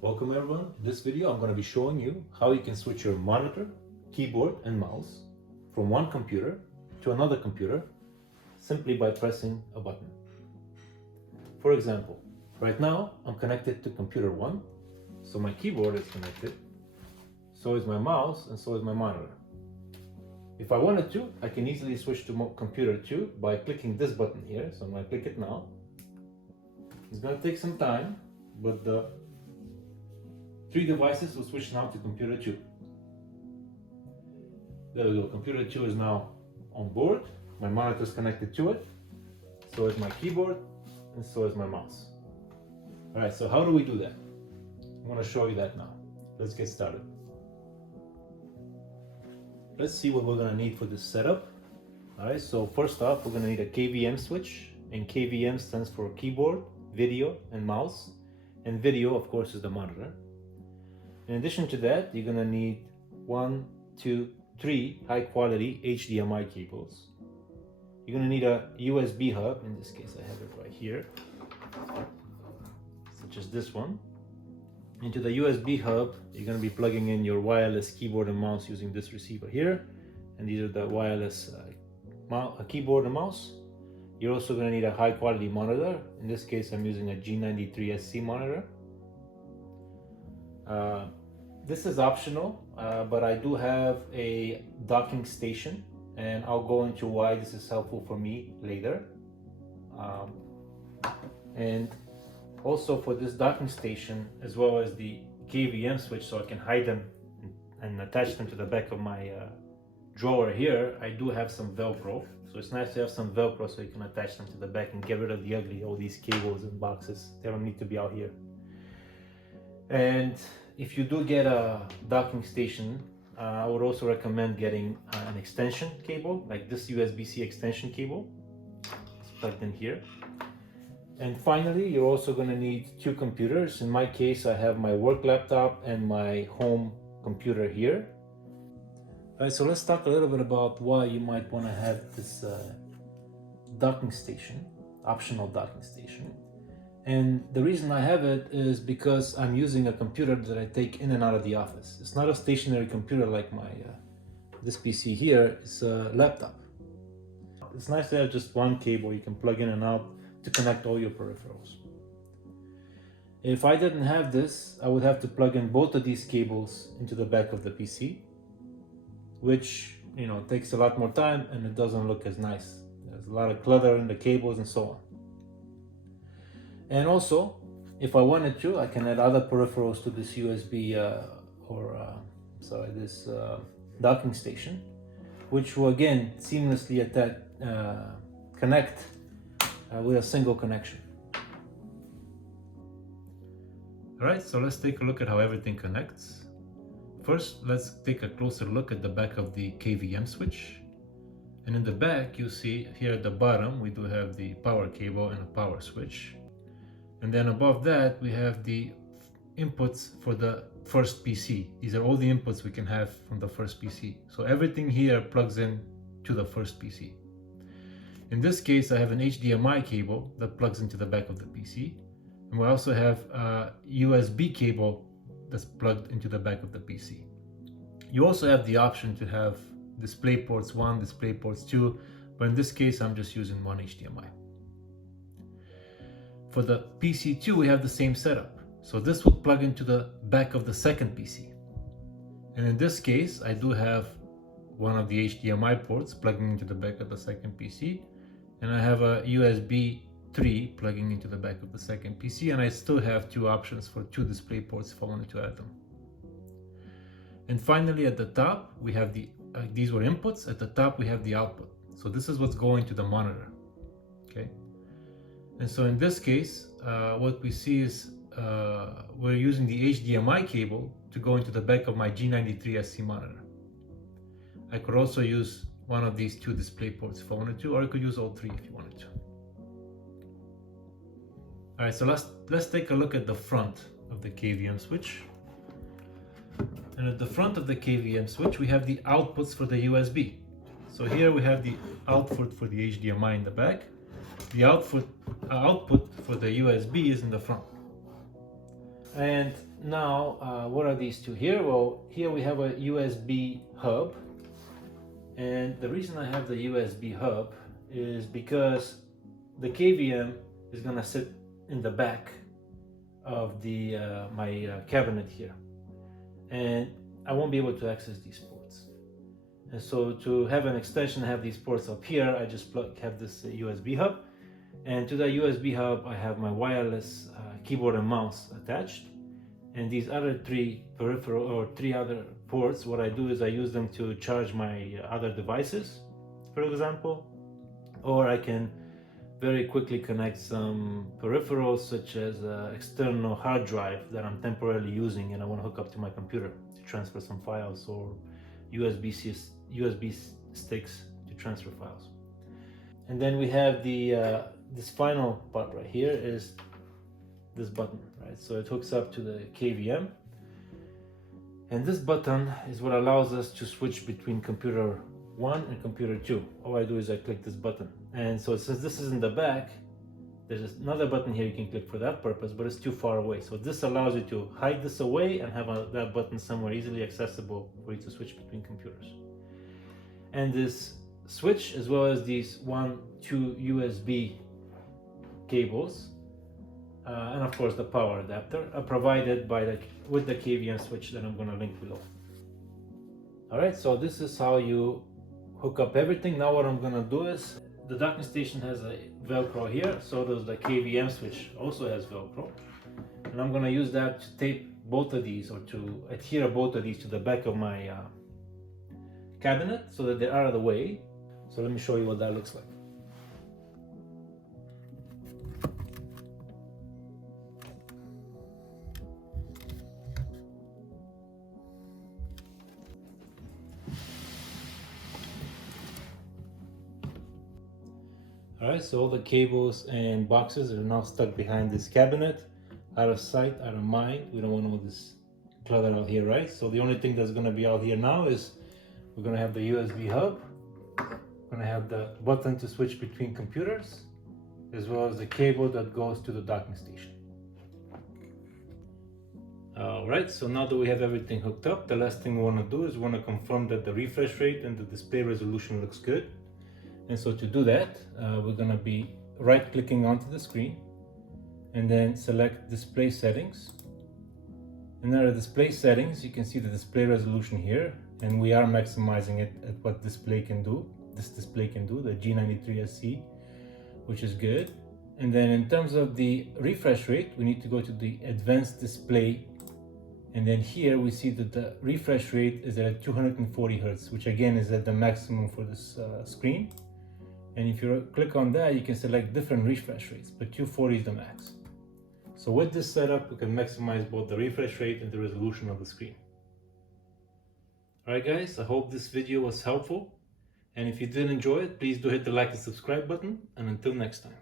Welcome everyone. In this video I'm going to be showing you how you can switch your monitor, keyboard and mouse from one computer to another computer simply by pressing a button. For example, right now I'm connected to computer 1, so my keyboard is connected, so is my mouse and so is my monitor. If I wanted to, I can easily switch to computer 2 by clicking this button here. So I'm going to click it now. It's going to take some time, but the three devices will switch now to computer 2. There we go, computer 2 is now on board, my monitor is connected to it, so is my keyboard, and so is my mouse. Alright, so how do we do that? I'm going to show you that now. Let's get started. Let's see what we're going to need for this setup. Alright, so first off, we're going to need a KVM switch, and KVM stands for keyboard, video, and mouse, and video, of course, is the monitor. In addition to that, you're going to need 1, 2, 3 high quality HDMI cables. You're going to need a USB hub. In this case, I have it right here, such as this one. Into the USB hub, you're going to be plugging in your wireless keyboard and mouse using this receiver here. And these are the wireless keyboard and mouse. You're also going to need a high quality monitor. In this case, I'm using a G93SC monitor. This is optional, but I do have a docking station, and I'll go into why this is helpful for me later. And also for this docking station, as well as the KVM switch, so I can hide them and attach them to the back of my drawer here, I do have some Velcro. So it's nice to have some Velcro so you can attach them to the back and get rid of the ugly, all these cables and boxes. They don't need to be out here. And if you do get a docking station, I would also recommend getting an extension cable, like this USB-C extension cable. It's plugged in here. And finally, you're also going to need 2 computers. In my case, I have my work laptop and my home computer here. Alright, so let's talk a little bit about why you might want to have this docking station, optional docking station. And the reason I have it is because I'm using a computer that I take in and out of the office. It's not a stationary computer like my this PC here. It's a laptop. It's nice to have just one cable you can plug in and out to connect all your peripherals. If I didn't have this, I would have to plug in both of these cables into the back of the PC, which, you know, takes a lot more time and it doesn't look as nice. There's a lot of clutter in the cables and so on. And also, if I wanted to, I can add other peripherals to this USB this docking station, which will again seamlessly connect with a single connection. Alright, so let's take a look at how everything connects. First, let's take a closer look at the back of the KVM switch. And in the back, you see here at the bottom, we do have the power cable and a power switch. And then above that, we have the inputs for the first PC. These are all the inputs we can have from the first PC. So everything here plugs in to the first PC. In this case, I have an HDMI cable that plugs into the back of the PC. And we also have a USB cable that's plugged into the back of the PC. You also have the option to have DisplayPorts 1, DisplayPorts 2, but in this case, I'm just using one HDMI. For the PC2, we have the same setup. So this would plug into the back of the second PC. And in this case, I do have one of the HDMI ports plugging into the back of the second PC. And I have a USB 3 plugging into the back of the second PC. And I still have 2 options for 2 display ports if I wanted to add them. And finally, at the top, we have these were inputs. At the top, we have the output. So this is what's going to the monitor. Okay. And so in this case, what we see is we're using the HDMI cable to go into the back of my G93SC monitor. I could also use one of these 2 display ports if I wanted to, or I could use all 3 if you wanted to. All right, so let's take a look at the front of the KVM switch. And at the front of the KVM switch, we have the outputs for the USB. So here we have the output for the HDMI in the back. The output for the USB is in the front. And now, what are these two here? Well, here we have a USB hub, and the reason I have the USB hub is because the KVM is gonna sit in the back of the my cabinet here, and I won't be able to access these ports. And so to have an extension, have these ports up here, I just have this USB hub, and to the USB hub I have my wireless keyboard and mouse attached. And these other three peripheral or three other ports, what I do is I use them to charge my other devices, for example, or I can very quickly connect some peripherals such as external hard drive that I'm temporarily using and I want to hook up to my computer to transfer some files, or USB sticks to transfer files. And then we have the this final part right here is this button, right? So it hooks up to the KVM, and this button is what allows us to switch between computer 1 and computer 2. All I do is I click this button, and so since this is in the back, there's another button here you can click for that purpose, but it's too far away. So this allows you to hide this away and have that button somewhere easily accessible for you to switch between computers. And this switch, as well as these 2 USB cables, and of course the power adapter, are provided by with the KVM switch that I'm going to link below. Alright, so this is how you hook up everything. Now what I'm going to do is, the docking station has a Velcro here, so does the KVM switch, also has Velcro. And I'm going to use that to tape both of these, or to adhere both of these to the back of my cabinet so that they're out of the way. So let me show you what that looks like. Alright, so all the cables and boxes are now stuck behind this cabinet, out of sight, out of mind. We don't want all this clutter out here, right? So the only thing that's going to be out here now is we're going to have the USB hub, we're going to have the button to switch between computers, as well as the cable that goes to the docking station. Alright, so now that we have everything hooked up, the last thing we want to do is we want to confirm that the refresh rate and the display resolution looks good. And so to do that, we're going to be right clicking onto the screen and then select display settings. And under display settings, you can see the display resolution here, and we are maximizing it at what display can do. This display can do, the G93SC, which is good. And then in terms of the refresh rate, we need to go to the advanced display. And then here we see that the refresh rate is at 240 Hertz, which again is at the maximum for this screen. And if you click on that, you can select different refresh rates, but 240 is the max. So with this setup, we can maximize both the refresh rate and the resolution of the screen. Alright guys, I hope this video was helpful. And if you did enjoy it, please do hit the like and subscribe button. And until next time.